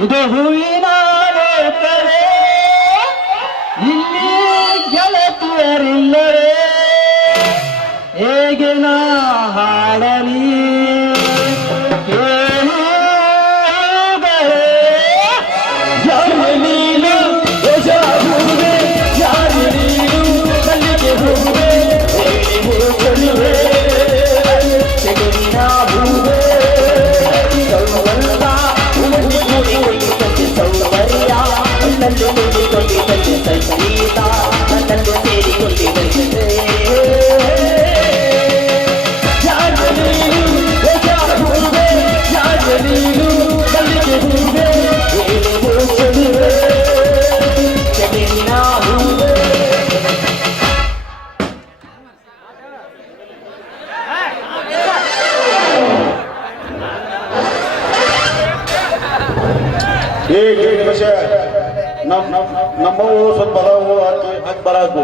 ಇದು ಹೂವಿನ ಏ ನಿಮಿಷ ನಮ್ ನಮ್ ನಮ್ಮವು ಸ್ವಲ್ಪ ಹಾಕಿ ಹಾಕಿ ಬರಾಕು.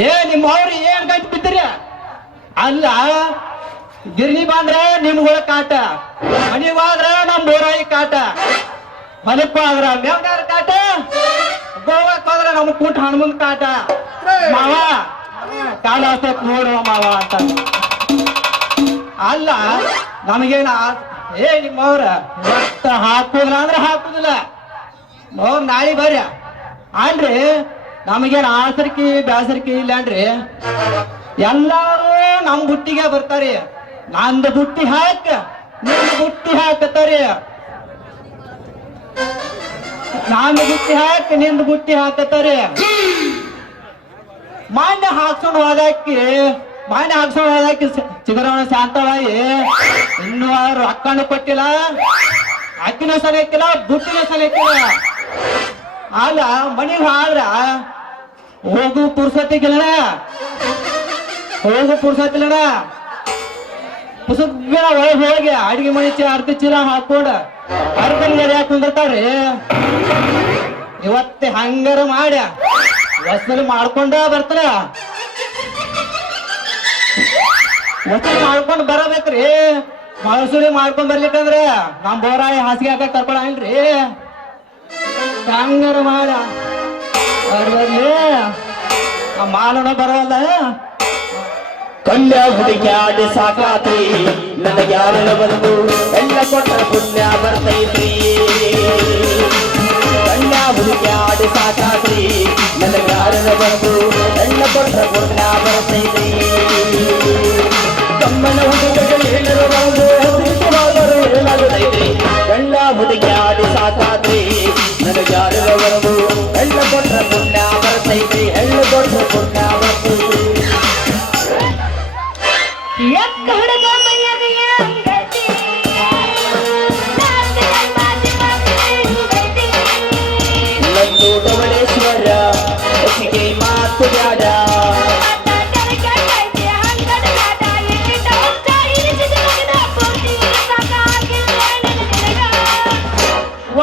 ಏ, ನಿಮ್ಮ ಅವ್ರಿ ಏನ್ ಗಂಟು ಬಿದ್ದಿರಿ? ಅಲ್ಲ, ಗಿರ್ನಿ ಬಂದ್ರ ನಿಮ್ಗಳ ಕಾಟ ಮನಿಗ್ ಹೋದ್ರ ನಮ್ ಬೋರಾಯಿ ಕಾಟ ಹೊಲಕ್ ಆದ್ರ ಮೇವ್ನಾರ ಕಾಟ, ಗೋವಾಕ್ ಹೋದ್ರ ನಮ್ ಕೂಟ ಹನುಮಂತ ಕಾಟ. ಮಾವ, ಕಾಲ ಹಸ್ತಕ್ ನೋಡುವ ಮಾವ ಅಂತ. ಅಲ್ಲ, ನಮಗೇನ ಏ ನಿಮ್ಮವ್ರ ರಕ್ತ ಹಾಕುದಿಲ್ಲ ನೋಡ್ ನಾಳೆ ಬರ್ರಿ. ಅನ್ರಿ ನಮಗೇನು ಆಸರಿಕೆ, ಬ್ಯಾಸರಿಕೆ ಇಲ್ಲ ಅನ್ರಿ ಎಲ್ಲಾರು ನಮ್ ಬುಟ್ಟಿಗೆ ಬರ್ತಾರಿ. ನಂದು ಬುಟ್ಟಿ ಹಾಕ ನಿಮ್ ಬುಟ್ಟಿ ಹಾಕತಾರಿ ನಾನು ಬುಟ್ಟಿ ಹಾಕ, ನಿಂದು ಬುಟ್ಟಿ ಹಾಕತಾರಿ ಮಾನ್ಯ ಹಾಕ್ಸೋಣ ಹೋದಕ್ಕೆ ಮಾನ್ಯ ಹಾಕ್ಸೋಣ ಹೋದಕ್ಕೆ ಚಿಗರವಣ ಶಾಂತವಾಗಿ ಇನ್ನು ಅಕ್ಕನ ಕೊಟ್ಟಿಲ್ಲ. ಅಕ್ಕಿನ ಸಲಕ್ಕಿಲ್ಲ ಬುಟ್ಟಿನ ಸಲಕ್ಕಿಲ್ಲ ಅಲ್ಲ, ಮನೆಗೆ ಆದ್ರ ಹೋಗು ಪುರ್ಸತಿಗಿಲ್ಲಣ ಹೋಗು ಪುರ್ಸತಿಲ್ಲಣ ಪುಸ್ತಕ ಒಳಗೆ ಹೋಗಿ ಅಡಿಗೆ ಮನೆ ಚ ಅರ್ಧ ಚೀಲ ಹಾಕೊಂಡ ಅರ್ಧಲ್ಲಿ ಯಾಕೆ ಕುಂದಿರ್ತಾವ್ರಿ ಇವತ್ತೆ ಹಂಗಾರ ಮಾಡ್ಯ. ವಸೂಲಿ ಮಾಡ್ಕೊಂಡ ಬರ್ತಾರ. ವಸೂಲಿ ಮಾಡ್ಕೊಂಡ್ ಬರಬೇಕ್ರಿ. ಮಾಡ್ಕೊಂಡ್ ಬರ್ಲಿಕ್ಕಂದ್ರೆ ನಮ್ ಬೋರಾಯಿ ಹಾಸಿಗೆ ಹಾಕ ಕರ್ಕೊಳಲ್ರಿ ಹಂಗಾರ ಮಾಡ ಬರ್ಲಿ ಆ ಮಾಲನ ಬರಲ್ಲ ಕಲ್ಯ ಹುಡುಕ್ಯಾಡಿ ಸಾಕಾತ್ರಿ ನನಗ್ಯಾರನ ಬಂದು ಎಲ್ಲ ಕೊಟ್ಟ ಪುಣ್ಯ ಬರ್ತೈತ್ರಿ. ಕಲ್ಯ ಹುಡುಕ್ಯಾಡಿ ಸಾಕಾತ್ರಿ ನನಗ್ಯಾರನ ಬಂದು ಎಲ್ಲ ಕೊಟ್ಟ ಪುಣ್ಯ ಬರ್ತೈತ್ರಿ. ಕಮ್ಮನ ಹುಡುಗರು ಎಲ್ಲರೂ ಬಂದು ಹುಡುಕ್ಯಾಡಿ ಸಾಕಾತ್ರಿ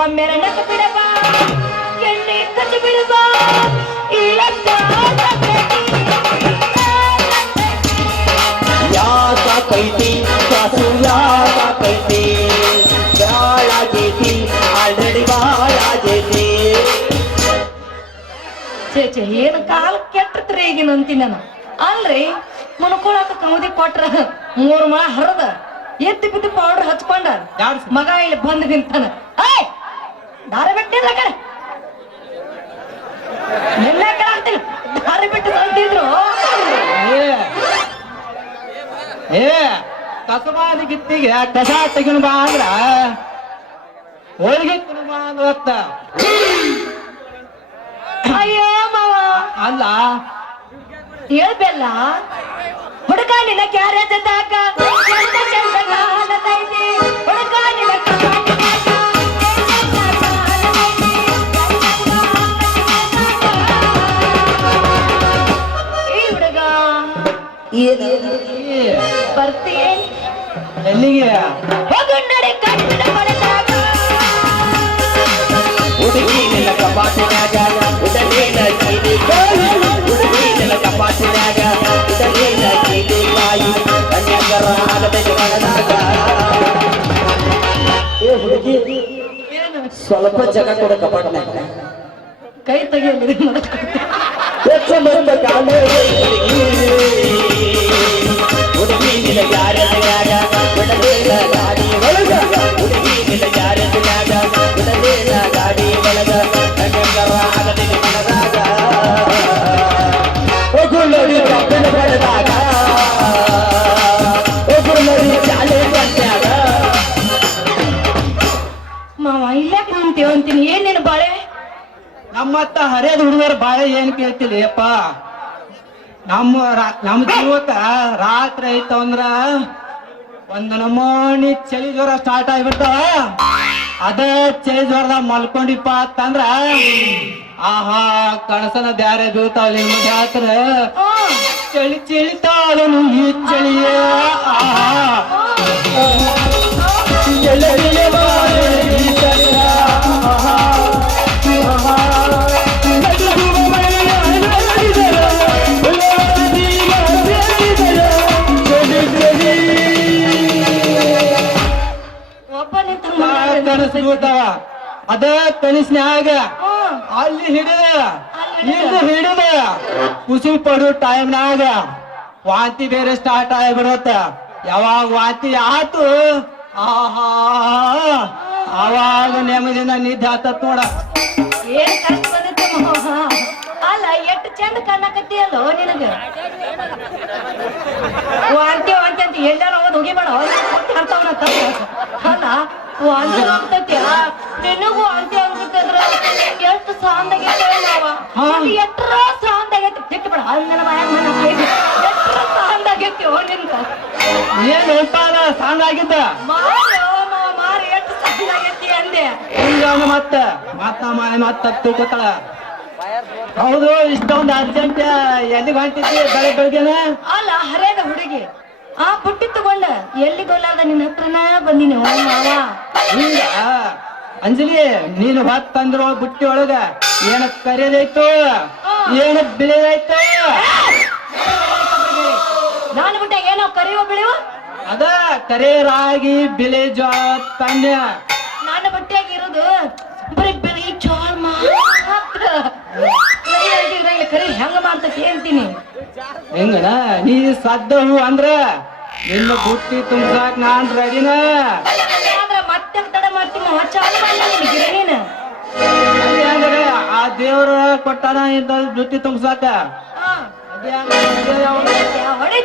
ಒಮ್ಮೆರ ನಕ್ಕ ಬಿಡಬ ಎಣ್ಣೆ ಕಚ್ಚಿ ಬಿಡಬ ಈ ಎಕ್ಕ ಯಾಕೈತಿ ಕಾಸು ಯಾಕೈತಿ ಬ್ಯಾಳಾಗೈತಿ ಆಲ್ರೆಡಿ ಬಾಳಾಗೈತಿ ಚೇ ಚೇ ಏನ್ ಕಾಲ ಕೆಟ್ಟತ್ರಿ ಈಗಿನ ಅಂತೀನಿ ನಾನು ಅಲ್ರಿ ಮುನ್ಕೊಳಕ ಕೌದಿ ಕೊಟ್ರ ಮೂರ್ ಮಳ ಹರದ ಎತ್ತಿ ಬಿದ್ದು ಪೌಡರ್ ಹಚ್ಕೊಂಡ ಜಾಡ್ಸ್. ಮಗ ಇಲ್ಲಿ ಬಂದ್ ನಿಂತಾನ ಏಯ್ ಕಡೆ ದಾರಿ ಬಿಟ್ಟು ತಂದಿದ್ರು ಏ ಕಸಬಾದಿ ಗಿತ್ತಿಗೆ ಕಸ ತೆಗಿನ ಬಾ ಅಂದ್ರ ಹೋಳಿಗೆ ಬಾ ಅಯ್ಯೋ ಮಾವ. ಅಲ್ಲ. ಹೇಳ್ಬೆಲ್ಲ. ಹುಡುಕಾಣಿನ ಕ್ಯಾರೆ ಜತಾಕ ಚಂದ ಚಂದ ಕಾಲದೈತಿ ಎಲ್ಲಿಗೆ? ಹುಡುಗಿ ನಿನ್ನ ಕಪಾಟಿನ್ಯಾಗ ಉಡಲಿನ ಕೀಲಿ ಹುಡುಗಿ ನಿನ್ನ ಕಪಾಟಿನ್ಯಾಗ ಉಡಲಿನ ಕೀಲಿ ಕಾಯಿ. ಕನ್ಯಾಕರ ಮನದಾಗ ಏ ಹುಡುಗಿ ಏನು ಸ್ವಲ್ಪ ಜಗ ಕೊಡ ಕಪಾಟ್ನಾಗ ಕೈ ತೆಗೆಯಲಿ ಹೆಚ್ಚು ಬಂದ ಕಾಲೇ ಹುಡುಗಿ. ನಿನ ನಮ್ಮತ್ತ ಹರಿಯದ ಹುಡುಗರು ಬಾಳೆ ಏನ್ ಕೇಳ್ತಿಲ್ಲ ಅಪ್ಪ ನಮ್ಮ ನಮ್ಮ ಜೀವಕ್ಕ ರಾತ್ರಿ ಐತ ಅಂದ್ರ ಒಂದ್ ನಮೂನಿ ಚಳಿ ಜ್ವರ ಸ್ಟಾರ್ಟ್ ಆಗಿಬಿಡ್ತಾವ ಅದ ಚಳಿ ಜ್ವರದಾಗ ಮಲ್ಕೊಂಡಿಪ್ಪ ಅಂತಂದ್ರ ಆಹಾ ಕಣಸನ ದ್ಯಾರೆ ಬೀಳ್ತಾವ ನಿಮ್ಮ ಜಾತ್ರ ಚಳಿ ಚಳಿತಾಳನು ಈ ಚಳಿಯ ಆಹಾ. ಕನಸು ಅದೇ ಅದ ಕನಸಿನ್ಯಾಗ ಅಲ್ಲಿ ಹಿಡಿದ, ಇಲ್ಲಿ ಹಿಡಿದ ಕುಸಿ ಪಡು ಟೈಮ್ನಾಗ ವಾಂತಿ ಬೇರೆ ಸ್ಟಾರ್ಟ್ ಬರುತ್ತ. ಯಾವಾಗ ವಾಂತಿ ಆತು? ಆಹಾ! ಆವಾಗ ನೆಮ್ಮದಿನ ನಿದ್ದೆ ಆತತ್ ನೋಡ. ಏನ್ ಕಷ್ಟ ಅಲ್ಲ, ಎಷ್ಟು ಚಂದ ಕಣ್ಣಾಕತ್ತೀಯಲ್ಲೋ ನಿನಗ? ವಾಂತಿ ವಾಂತಿ ಅಂತ ಎಲ್ಲಾರು ಹೋಗೋದು ಹೋಗಿ ಬೇಡ. ಅಲ್ಲ ವಾಂತಿ ಆಗ್ತೈತಿ ನಿನಗೂ ವಾಂತಿ ಆಗ್ತದ್ರ ಎಷ್ಟು ಸಾಂದಾಗೈತೆ ಮಾವ. ಹಾ. ಎಟ್ರ ಸಾಂದಾಗೈತಿ ತಿಟ್ಟಬೇಡ ನನ್ನ ಬಾಯ ಎಟ್ರ ಸಾಂದಾಗೈತಿ ಓ ನಿನ್ಗ ಏನ್ ಉಂಟಾದ ಸಣ್ಣ ಆಗಿದ್ದ? ಮಾರೋ ಮಾರಿ. ಎಷ್ಟು ಸಾಂದಾಗೈತಿ ಅಂದೆ. ಹಿಂಗ ಮತ್ತ. ಮತ್ತ ಮಾಯ ಮತ್ತ ತಿಳ್ಕೊತಾಳ ಹೌದು ಇಷ್ಟೊಂದು ಅರ್ಜೆಂಟ್ ಎಲ್ಲಿಗೆ ಹೊಂಟಿದ್ದಿ ಬೆಳೆ ಬೆಳಗ್ಗೆನ ಅಲ್ಲ ಹರೇದ ಹುಡುಗಿ. ಆ ಬುಟ್ಟಿ ತಗೊಂಡ ಎಲ್ಲಿ ಬಂದಿನಿ ಮಾವ. ಹಿಂಗ ಅಂಜಲಿ ನೀನು ಹೊತ್ ತಂದ್ರ ಬುಟ್ಟಿ ಒಳಗ ಏನ ಕರೆಯದಾಯ್ತು ಏನ ಬಿಳಿದೈತು ನಾನು ಬಿಟ್ಟ ಏನೋ ಕರೆಯುವ ಬೆಳೆಯೋ ಅದ ಕರೆ ರಾಗಿ ಬಿಳಿ ಜೋಳ ತಾನ್ಯ ನಾನು ಬಟ್ಟೆಯಾಗಿರೋದು ಬರೀ ಬೆಲೆ ಜೋಳ ಮಾತ್ರ. ಕರಿ ಹೆಂಗ ಮಾಡ್ತೈತಿ ಹೇಳ್ತೀನಿ ಹೆಂಗಣ ನೀ ಸದ್ದ ಹೂ ಅಂದ್ರ ನಿನ್ನ ಬುತ್ತಿ ತುಂಬಸಾಕ್ ನಾನ್ ರೆಡಿನ ಆದ್ರ ಮತ್ತೆ ತಡ ಮಾಡ್ತೀನಿ? ಮಾಡಿ ನಿನ್? ಅಂದ್ರೆ ಆ ದೇವ್ರ ಕೊಟ್ಟಾನ ಇಂತ ಬುಟ್ಟಿ ತುಂಬಸಾಕ? ಹೊಡೆ